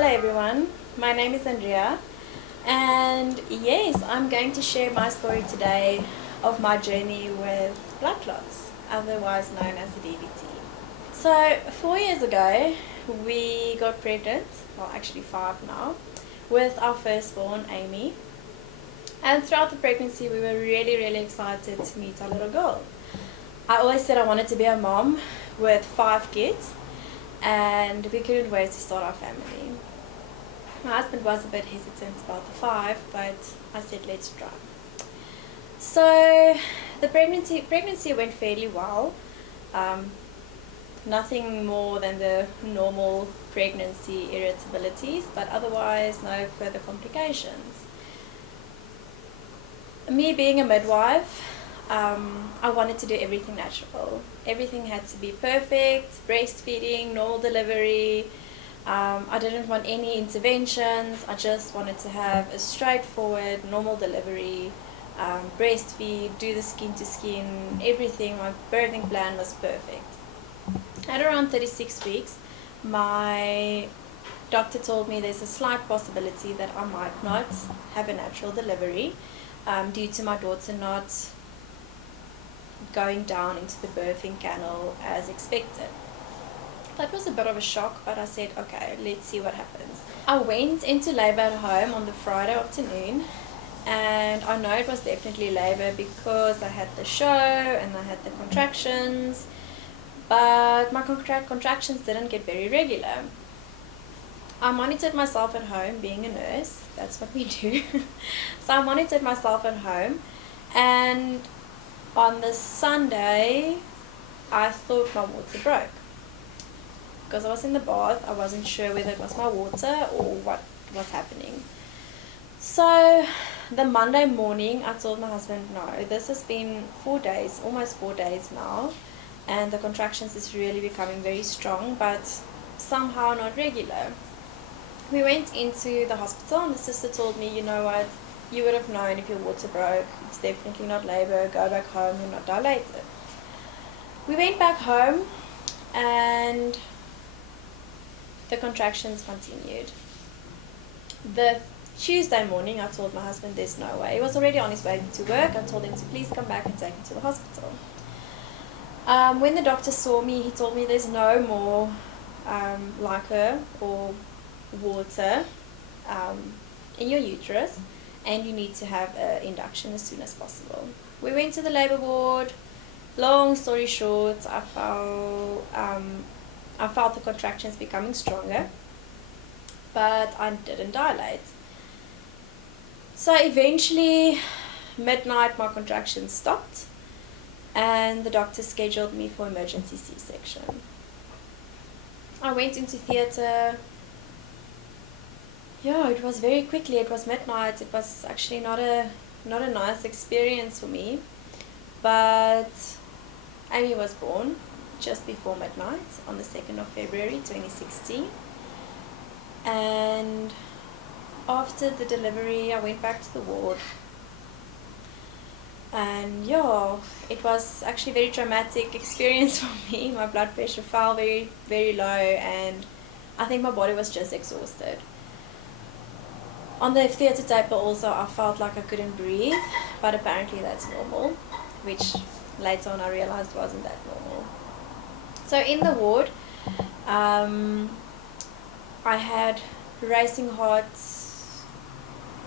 Hello everyone, my name is Andrea, and yes, I'm going to share my story today of my journey with blood clots, otherwise known as the DVT. So 4 years ago, we got pregnant, well actually 5 now, with our firstborn, Amy. And throughout the pregnancy, we were really excited to meet our little girl. I always said I wanted to be a mom with 5 kids, and we couldn't wait to start our family. My husband was a bit hesitant about the 5, but I said let's try. So the pregnancy went fairly well. Nothing more than the normal pregnancy irritabilities, but otherwise no further complications. Me being a midwife, I wanted to do everything natural. Everything had to be perfect, breastfeeding, normal delivery. I didn't want any interventions. I just wanted to have a straightforward, normal delivery, breastfeed, do the skin to skin, everything. My birthing plan was perfect. At around 36 weeks, my doctor told me there's a slight possibility that I might not have a natural delivery due to my daughter not going down into the birthing canal as expected. That was a bit of a shock, but I said, okay, let's see what happens. I went into labor at home on the Friday afternoon, and I know it was definitely labor because I had the show and I had the contractions, but my contractions didn't get very regular. I monitored myself at home, being a nurse, that's what we do. So I monitored myself at home, and on the Sunday, I thought my water broke. Because I was in the bath, I wasn't sure whether it was my water or what was happening. So the Monday morning, I told my husband, no, this has been 4 days, almost 4 days now, and the contractions is really becoming very strong, but somehow not regular. We went into the hospital, and the sister told me, you know what, you would have known if your water broke. It's definitely not labor. Go back home, you're not dilated. We went back home, and the contractions continued. The Tuesday morning, I told my husband there's no way. He was already on his way to work. I told him to please come back and take me to the hospital. When the doctor saw me, he told me there's no more liquor or water in your uterus, and you need to have an induction as soon as possible. We went to the labor ward. Long story short, I felt the contractions becoming stronger, but I didn't dilate. So eventually, midnight, my contractions stopped, and the doctor scheduled me for emergency C-section. I went into theatre. Yeah, it was very quickly. It was midnight. It was actually not a nice experience for me, but Amy was born just before midnight on the 2nd of February 2016, and after the delivery I went back to the ward, and yeah, it was actually a very traumatic experience for me. My blood pressure fell very low, and I think my body was just exhausted. On the theatre taper also, I felt like I couldn't breathe, but apparently that's normal, which later on I realized wasn't that normal. So in the ward, I had racing heart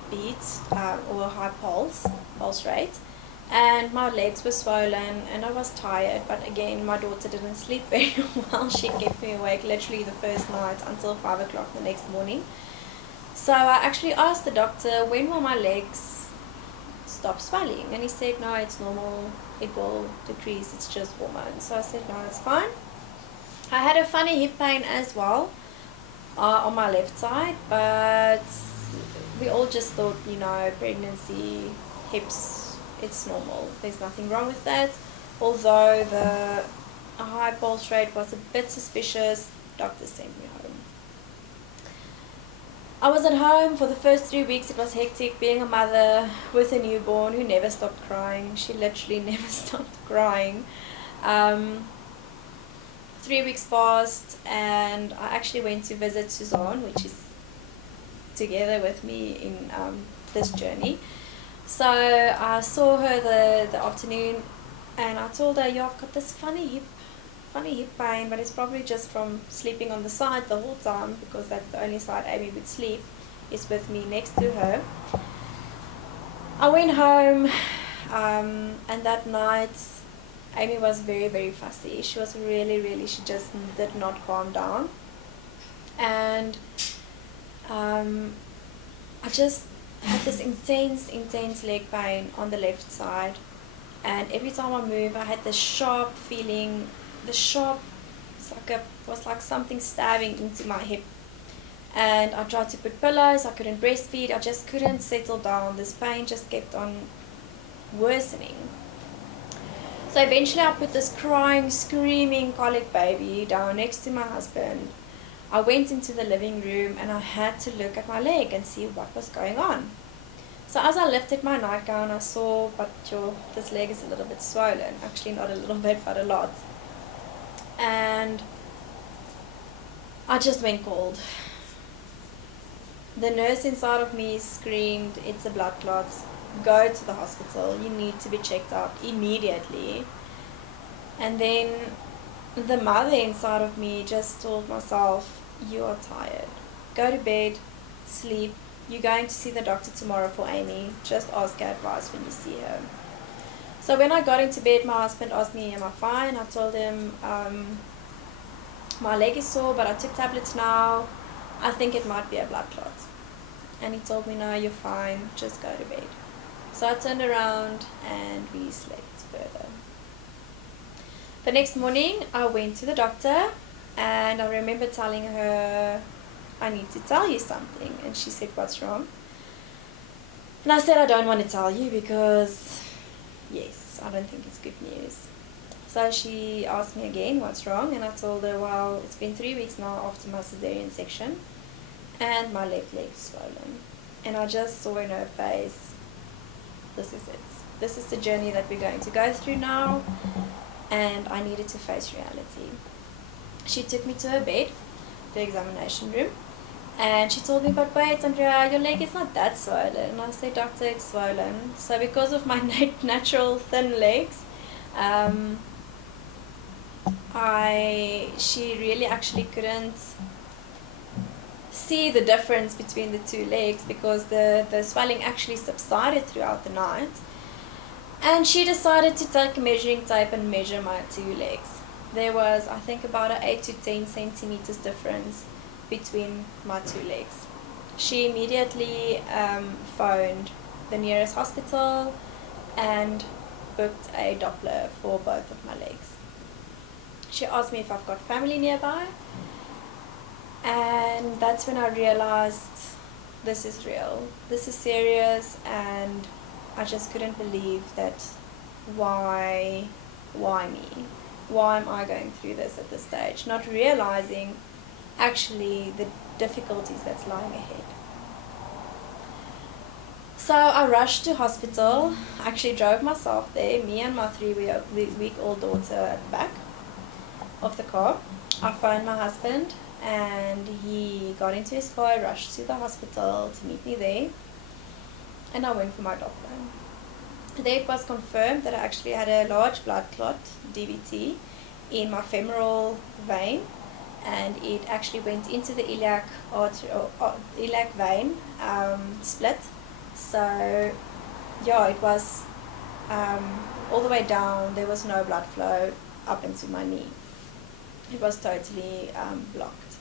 beats or high pulse rate, and my legs were swollen, and I was tired, but again my daughter didn't sleep very well. She kept me awake literally the first night until 5 o'clock the next morning. So I actually asked the doctor, when will my legs stop swelling? And he said, no, it's normal, it will decrease, it's just hormones. So I said, no, it's fine. I had a funny hip pain as well on my left side, but we all just thought, you know, pregnancy, hips, it's normal. There's nothing wrong with that. Although the high pulse rate was a bit suspicious, doctor sent me home. I was at home for the first 3 weeks. It was hectic being a mother with a newborn who never stopped crying. She literally never stopped crying. 3 weeks passed, and I actually went to visit Suzanne, which is together with me in this journey. So I saw her the afternoon, and I told her, yeah, I've got this funny hip pain, but it's probably just from sleeping on the side the whole time, because that's the only side Amy would sleep, is with me next to her. I went home, and that night Amy was very, very fussy. She was really, she just did not calm down. And I just had this intense leg pain on the left side. And every time I moved, I had this sharp feeling, was like something stabbing into my hip. And I tried to put pillows, I couldn't breastfeed, I just couldn't settle down. This pain just kept on worsening. So eventually I put this crying, screaming colic baby down next to my husband. I went into the living room and I had to look at my leg and see what was going on. So as I lifted my nightgown, I saw, but this leg is a little bit swollen. Actually not a little bit, but a lot. And I just went cold. The nurse inside of me screamed, it's a blood clot. Go to the hospital. You need to be checked out immediately. And then the mother inside of me just told myself, you are tired. Go to bed, sleep. You're going to see the doctor tomorrow for Amy. Just ask her advice when you see her. So when I got into bed, my husband asked me, am I fine? I told him, my leg is sore, but I took tablets now. I think it might be a blood clot. And he told me, no, you're fine. Just go to bed. So I turned around and we slept further. The next morning, I went to the doctor, and I remember telling her, I need to tell you something. And she said, what's wrong? And I said, I don't want to tell you because, yes, I don't think it's good news. So she asked me again, what's wrong? And I told her, well, it's been 3 weeks now after my cesarean section, and my left leg is swollen. And I just saw in her face, this is it. This is the journey that we're going to go through now, and I needed to face reality. She took me to her bed, the examination room, and she told me, but wait, Andrea, your leg is not that swollen. And I said, doctor, it's swollen. So because of my natural thin legs, she really actually couldn't see the difference between the two legs, because the swelling actually subsided throughout the night. And she decided to take a measuring tape and measure my two legs. There was, I think, about an 8 to 10 centimeters difference between my two legs. She immediately phoned the nearest hospital and booked a Doppler for both of my legs. She asked me if I've got family nearby, and that's when I realized this is real, this is serious, and I just couldn't believe that. Why me? Why am I going through this at this stage? Not realizing actually the difficulties that's lying ahead. So I rushed to hospital. I actually drove myself there, me and my 3-week-old daughter at the back of the car. I phoned my husband, and he got into his car, rushed to the hospital to meet me there, and I went for my Doppler. There it was confirmed that I actually had a large blood clot, DVT, in my femoral vein, and it actually went into the iliac vein split. So yeah, it was all the way down. There was no blood flow up into my knee. It was totally blocked.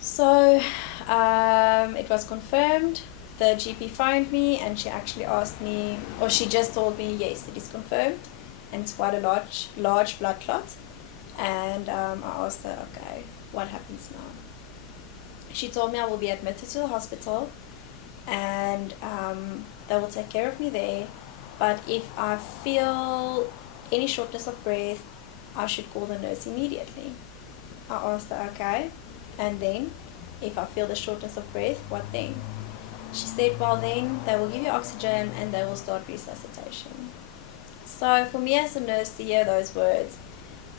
So it was confirmed. The GP phoned me, and she actually asked me, or she just told me, yes, it is confirmed, and it's quite a large blood clot. And I asked her, okay, what happens now? She told me I will be admitted to the hospital, and they will take care of me there. But if I feel any shortness of breath, I should call the nurse immediately. I asked her, okay, and then if I feel the shortness of breath, what then? She said, well, then they will give you oxygen and they will start resuscitation. So for me as a nurse to hear those words,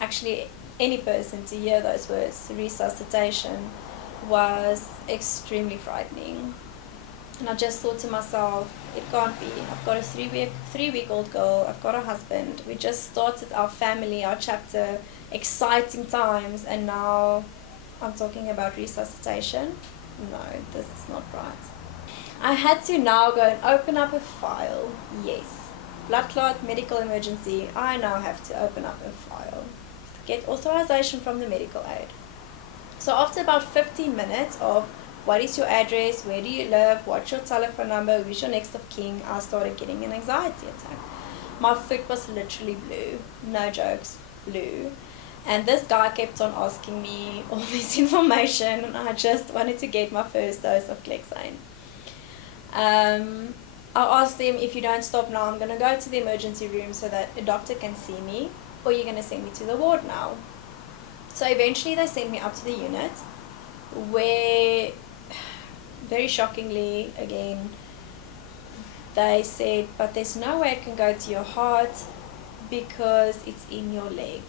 actually any person to hear those words, resuscitation, was extremely frightening. And I just thought to myself, it can't be. I've got a three-week-old girl. I've got a husband. We just started our family, our chapter, exciting times, and now I'm talking about resuscitation. No, this is not right. I had to now go and open up a file. Yes, blood clot, medical emergency. I now have to open up a file, get authorization from the medical aid. So after about 15 minutes of what is your address, where do you live, what's your telephone number, who's your next of kin, I started getting an anxiety attack. My foot was literally blue, no jokes, blue. And this guy kept on asking me all this information, and I just wanted to get my first dose of Clexane. I asked them, if you don't stop now, I'm going to go to the emergency room so that a doctor can see me, or you're going to send me to the ward now. So eventually they sent me up to the unit, where, very shockingly, again, they said, but there's no way it can go to your heart because it's in your leg.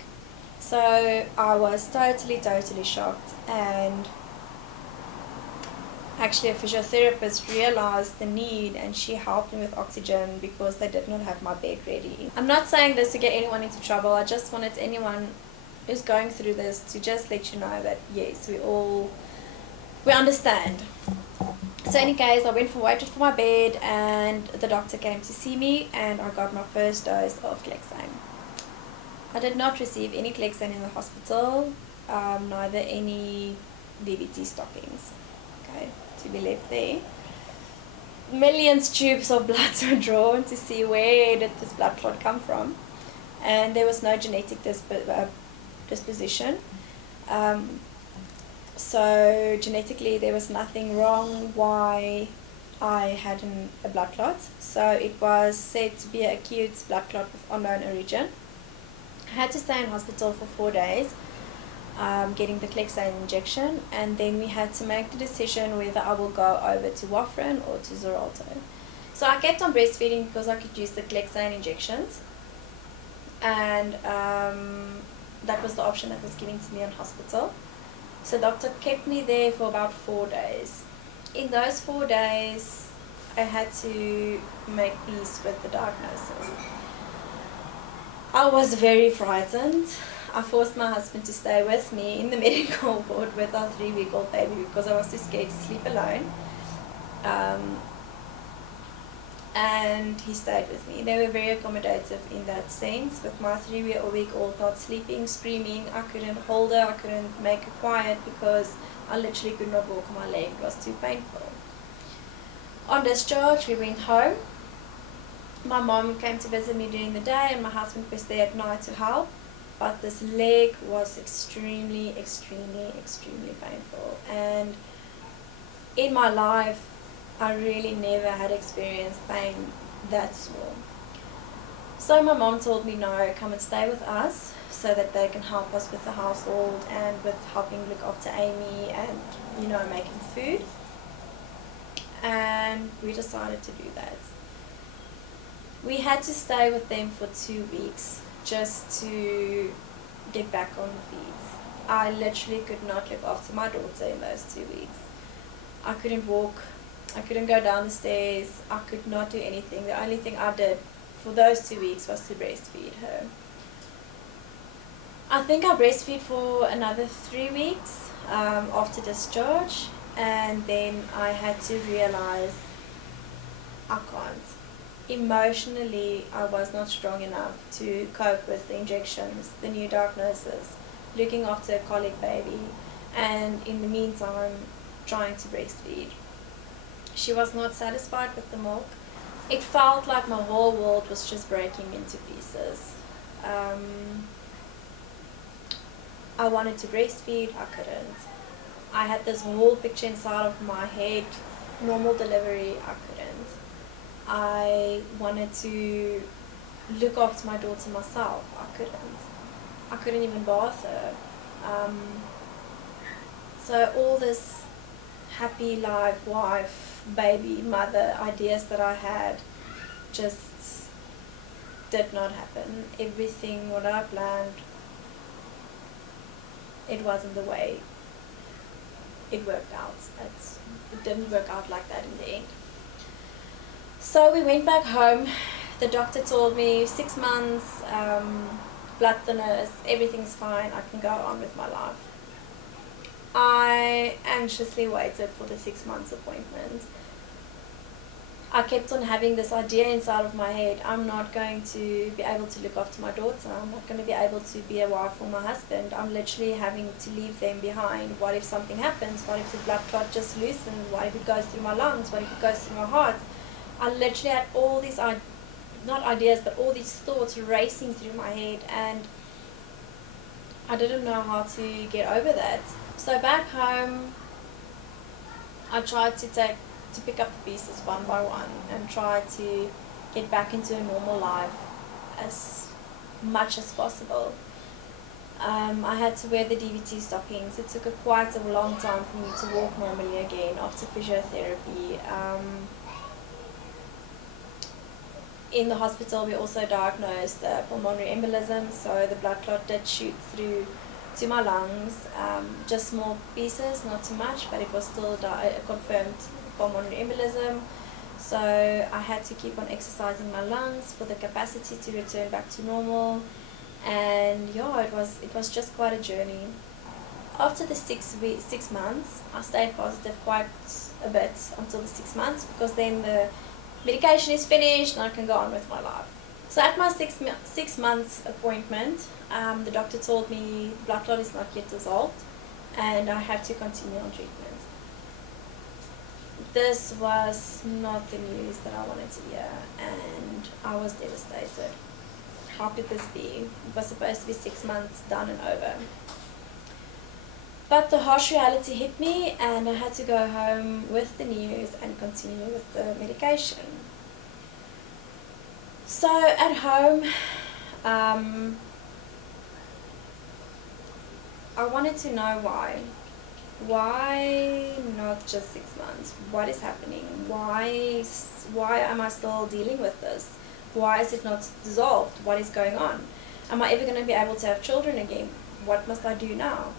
So I was totally shocked, and actually a physiotherapist realized the need, and she helped me with oxygen because they did not have my bed ready. I'm not saying this to get anyone into trouble. I just wanted anyone who's going through this to just let you know that yes, we understand. So in any case, I waited for my bed, and the doctor came to see me, and I got my first dose of Clexane. I did not receive any Clexane in the hospital, neither any DVT stoppings. Okay, to be left there. Millions tubes of blood were drawn to see where did this blood clot come from, and there was no genetic disposition. So genetically there was nothing wrong why I had a blood clot. So it was said to be an acute blood clot with unknown origin. I had to stay in hospital for 4 days, getting the Clexane injection, and then we had to make the decision whether I will go over to warfarin or to Xarelto. So I kept on breastfeeding because I could use the Clexane injections, and that was the option that was given to me in hospital. So the doctor kept me there for about 4 days. In those 4 days, I had to make peace with the diagnosis. I was very frightened. I forced my husband to stay with me in the medical ward with our 3-week-old baby because I was too scared to sleep alone. And he stayed with me. They were very accommodative in that sense. With my 3-week-old not sleeping, screaming, I couldn't hold her, I couldn't make her quiet because I literally could not walk on my leg. It was too painful. On discharge, we went home. My mom came to visit me during the day, and my husband was there at night to help. But this leg was extremely painful. And in my life, I really never had experienced pain that small. So my mom told me, no, come and stay with us so that they can help us with the household and with helping look after Amy and, you know, making food. And we decided to do that. We had to stay with them for 2 weeks just to get back on the feet. I literally could not look after my daughter in those 2 weeks. I couldn't walk. I couldn't go down the stairs. I could not do anything. The only thing I did for those 2 weeks was to breastfeed her. I think I breastfeed for another 3 weeks after discharge, and then I had to realize I can't. Emotionally, I was not strong enough to cope with the injections, the new diagnosis, looking after a colic baby, and in the meantime, trying to breastfeed. She was not satisfied with the milk. It felt like my whole world was just breaking into pieces. I wanted to breastfeed, I couldn't. I had this whole picture inside of my head, normal delivery, I couldn't. I wanted to look after my daughter myself, I couldn't. I couldn't even bath her. So all this happy life, wife, baby, mother ideas that I had just did not happen. Everything what I planned, it wasn't the way it worked out. It didn't work out like that in the end. So we went back home. The doctor told me 6 months, blood thinners, everything's fine, I can go on with my life. I anxiously waited for the 6 months appointment. I kept on having this idea inside of my head, I'm not going to be able to look after my daughter, I'm not going to be able to be a wife for my husband, I'm literally having to leave them behind. What if something happens? What if the blood clot just loosens? What if it goes through my lungs? What if it goes through my heart? I literally had all these, not ideas, but all these thoughts racing through my head, and I didn't know how to get over that. So back home, I tried to pick up the pieces one by one and try to get back into a normal life as much as possible. I had to wear the DVT stockings. It took quite a long time for me to walk normally again after physiotherapy. In the hospital, we also diagnosed pulmonary embolism, so the blood clot did shoot through to my lungs, just small pieces, not too much, but it was still a confirmed pulmonary embolism. So I had to keep on exercising my lungs for the capacity to return back to normal, and yeah, it was just quite a journey. After the 6 months, I stayed positive quite a bit until the 6 months, because then the medication is finished and I can go on with my life. So at my 6 months appointment, the doctor told me the blood clot is not yet dissolved and I have to continue on treatment. This was not the news that I wanted to hear, and I was devastated. How could this be? It was supposed to be 6 months done and over. But the harsh reality hit me, and I had to go home with the news and continue with the medication. So at home, I wanted to know why. Why not just 6 months? What is happening? Why am I still dealing with this? Why is it not dissolved? What is going on? Am I ever going to be able to have children again? What must I do now?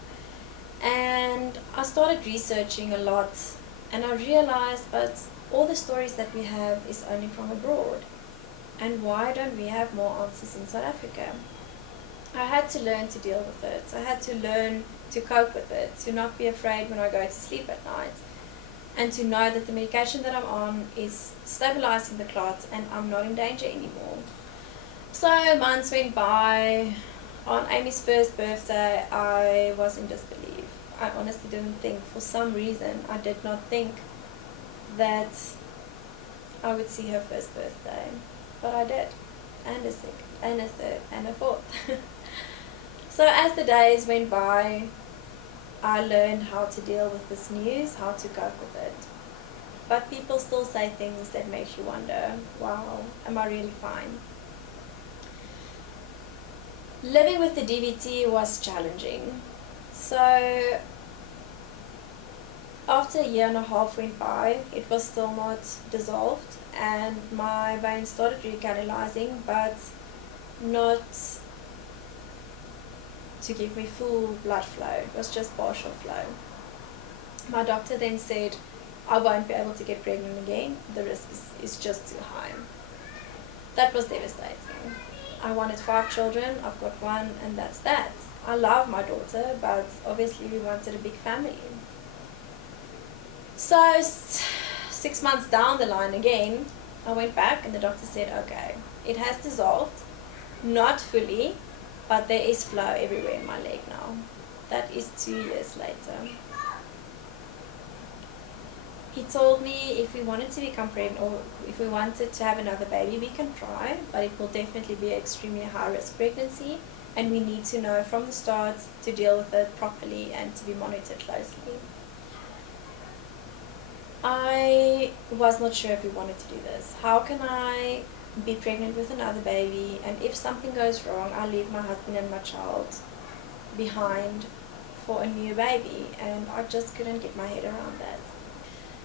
And I started researching a lot, and I realized, but all the stories that we have is only from abroad. And why don't we have more answers in South Africa? I had to learn to deal with it. I had to learn to cope with it, to not be afraid when I go to sleep at night, and to know that the medication that I'm on is stabilizing the clot and I'm not in danger anymore. So months went by. On Amy's first birthday, I was in disbelief. I honestly didn't think, for some reason, I did not think that I would see her first birthday. But I did, and a second, and a third, and a fourth. So as the days went by, I learned how to deal with this news, how to cope with it. But people still say things that make you wonder, wow, am I really fine? Living with the DVT was challenging. So after a year and a half went by, it was still not dissolved, and my veins started recannulizing, but not to give me full blood flow. It was just partial flow. My doctor then said, I won't be able to get pregnant again. The risk is just too high. That was devastating. I wanted 5 children, I've got 1, and that's that. I love my daughter, but obviously we wanted a big family. So 6 months down the line again, I went back and the doctor said, okay, it has dissolved, not fully, but there is flow everywhere in my leg now. That is 2 years later. He told me if we wanted to become pregnant, or if we wanted to have another baby, we can try, but it will definitely be an extremely high-risk pregnancy, and we need to know from the start to deal with it properly and to be monitored closely. I was not sure if we wanted to do this. How can I be pregnant with another baby, and if something goes wrong, I leave my husband and my child behind for a new baby? And I just couldn't get my head around that.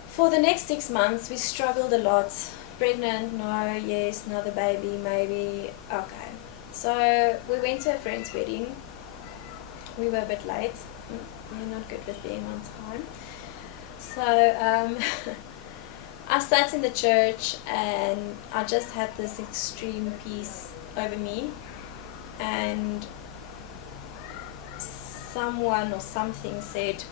For the next 6 months, we struggled a lot. Pregnant, no, yes, another baby, maybe, okay. So we went to a friend's wedding. We were a bit late. We're not good with being on time. So I sat in the church and I just had this extreme peace over me, and someone or something said,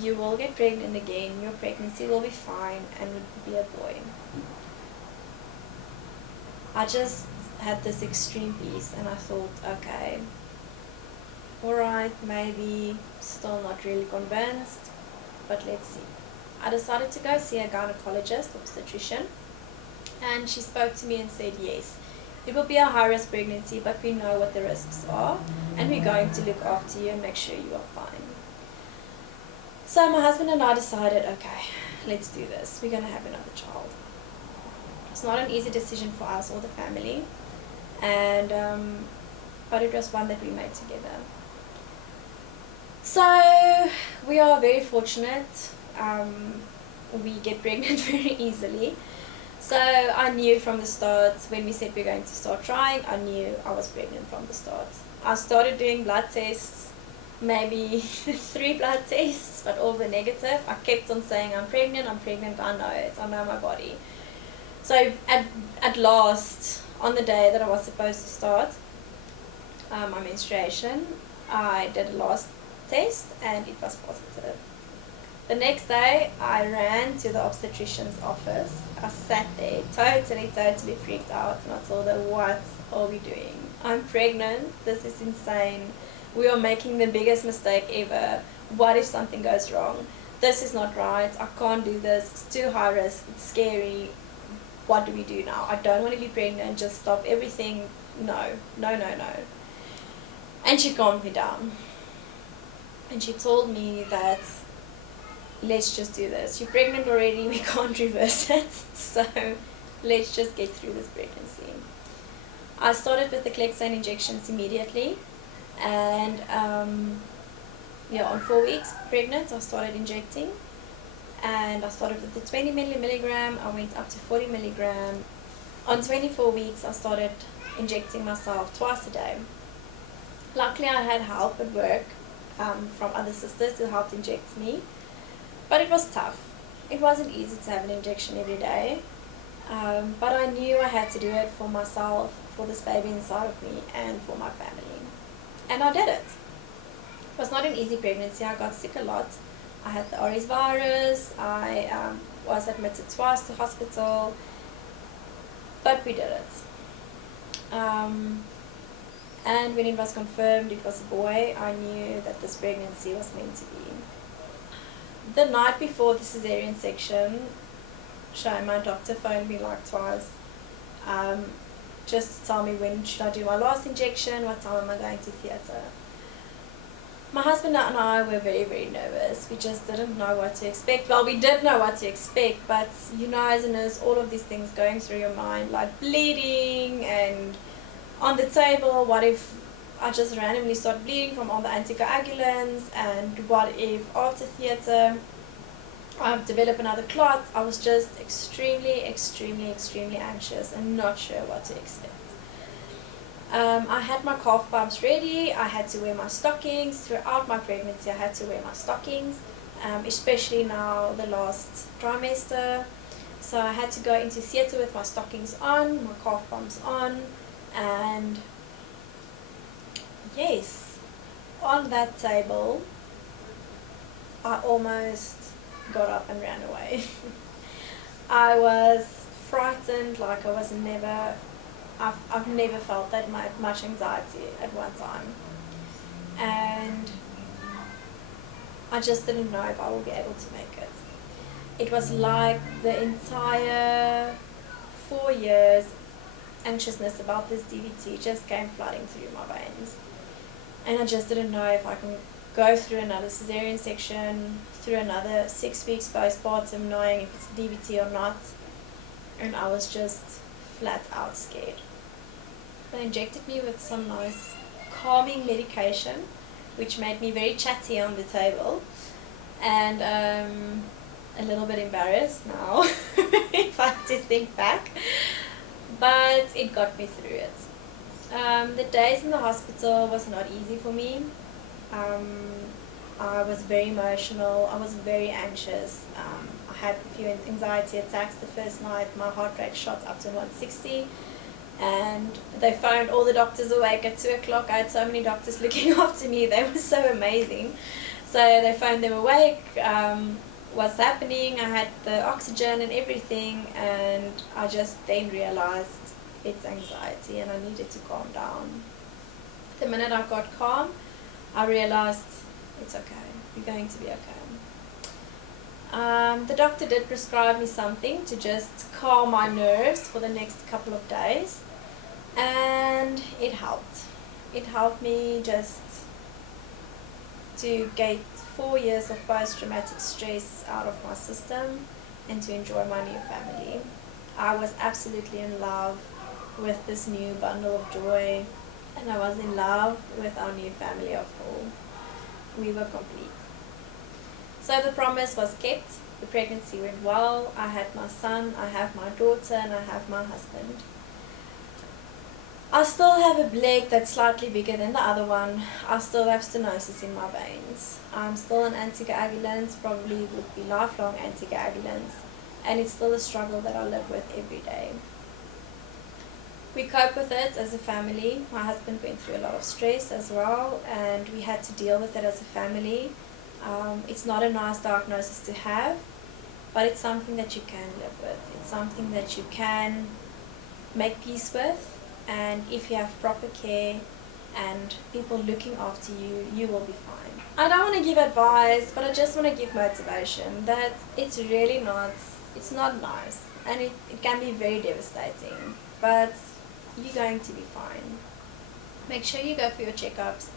you will get pregnant again, your pregnancy will be fine, and it will be a boy. I just had this extreme peace and I thought, okay, alright, maybe still not really convinced, but let's see. I decided to go see a gynecologist, obstetrician, and she spoke to me and said, yes, it will be a high risk pregnancy, but we know what the risks are and we're going to look after you and make sure you are fine. So my husband and I decided, okay, let's do this. We're going to have another child. It's not an easy decision for us or the family, and but it was one that we made together. So we are very fortunate. We get pregnant very easily. So I knew from the start, when we said we're going to start trying, I knew I was pregnant from the start. I started doing blood tests, maybe 3 blood tests, but all were negative. I kept on saying, I'm pregnant, I know it, I know my body. So at last, on the day that I was supposed to start my menstruation, I did a last test and it was positive. The next day, I ran to the obstetrician's office. I sat there, totally freaked out, and I told her, what are we doing? I'm pregnant, this is insane. We are making the biggest mistake ever. What if something goes wrong? This is not right, I can't do this, it's too high risk, it's scary. What do we do now? I don't want to be pregnant, just stop everything. No. And she calmed me down. And she told me that, let's just do this. You're pregnant already, we can't reverse it. So let's just get through this pregnancy. I started with the Clexane injections immediately. And on 4 weeks pregnant, I started injecting. And I started with the 20 milligram, I went up to 40 milligram. On 24 weeks, I started injecting myself twice a day. Luckily, I had help at work from other sisters who helped inject me. But it was tough. It wasn't easy to have an injection every day. But I knew I had to do it for myself, for this baby inside of me, and for my family. And I did it. It was not an easy pregnancy. I got sick a lot. I had the RS virus, I was admitted twice to hospital, but we did it. And when it was confirmed it was a boy, I knew that this pregnancy was meant to be. The night before the cesarean section, my doctor phoned me like twice, just to tell me when should I do my last injection, what time am I going to theatre. My husband and I were very nervous. We just didn't know what to expect. Well, we did know what to expect, but you know, as a nurse, all of these things going through your mind, like bleeding and on the table, what if I just randomly start bleeding from all the anticoagulants, and what if after theatre I develop another clot. I was just extremely anxious and not sure what to expect. I had my calf pumps ready. I had to wear my stockings. Throughout my pregnancy, I had to wear my stockings, especially now the last trimester. So I had to go into theatre with my stockings on, my calf pumps on, and yes, on that table, I almost got up and ran away. I was frightened like I was never. I've never felt that much anxiety at one time, and I just didn't know if I would be able to make it. It was like the entire 4 years anxiousness about this DVT just came flooding through my veins, and I just didn't know if I can go through another cesarean section, through another 6 weeks postpartum, knowing if it's DVT or not, and I was just flat out scared. They injected me with some nice calming medication, which made me very chatty on the table, and a little bit embarrassed now if I have to think back, but it got me through it. The days in the hospital was not easy for me. I was very emotional. I was very anxious. I had a few anxiety attacks the first night. My heart rate shot up to 160. And they phoned all the doctors awake at 2 o'clock. I had so many doctors looking after me. They were so amazing. So they phoned them awake. What's happening? I had the oxygen and everything. And I just then realized it's anxiety and I needed to calm down. The minute I got calm, I realized it's okay. You're going to be okay. The doctor did prescribe me something to just calm my nerves for the next couple of days, and it helped. It helped me just to get 4 years of post-traumatic stress out of my system and to enjoy my new family. I was absolutely in love with this new bundle of joy, and I was in love with our new family of 4. We were complete. So the promise was kept. The pregnancy went well. I had my son, I have my daughter, and I have my husband. I still have a leg that's slightly bigger than the other one. I still have stenosis in my veins. I'm still on anticoagulants, probably would be lifelong anticoagulants, and it's still a struggle that I live with every day. We cope with it as a family. My husband went through a lot of stress as well, and we had to deal with it as a family. It's not a nice diagnosis to have, but it's something that you can live with. It's something that you can make peace with, and if you have proper care and people looking after you, you will be fine. I don't want to give advice, but I just want to give motivation that it's really not, it's not nice, and it can be very devastating, but you're going to be fine. Make sure you go for your checkups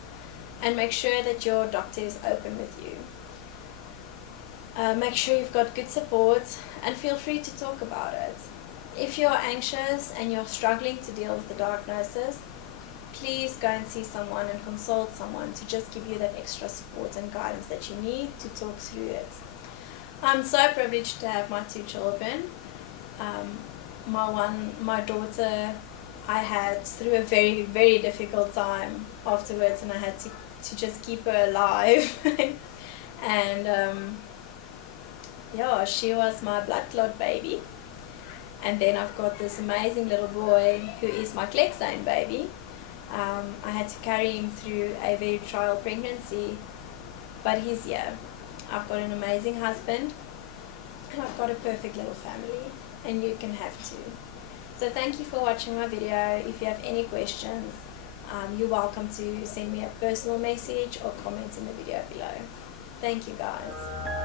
and make sure that your doctor is open with you. Make sure you've got good support and feel free to talk about it. If you're anxious and you're struggling to deal with the diagnosis, please go and see someone and consult someone to just give you that extra support and guidance that you need to talk through it. I'm so privileged to have my 2 children. My daughter, I had through a very, very difficult time afterwards, and I had to just keep her alive. And yeah, she was my blood clot baby. And then I've got this amazing little boy who is my Kleckstein baby. I had to carry him through a very trial pregnancy, but he's here. I've got an amazing husband, and I've got a perfect little family, and you can have too. So thank you for watching my video. If you have any questions, you're welcome to send me a personal message or comment in the video below. Thank you guys.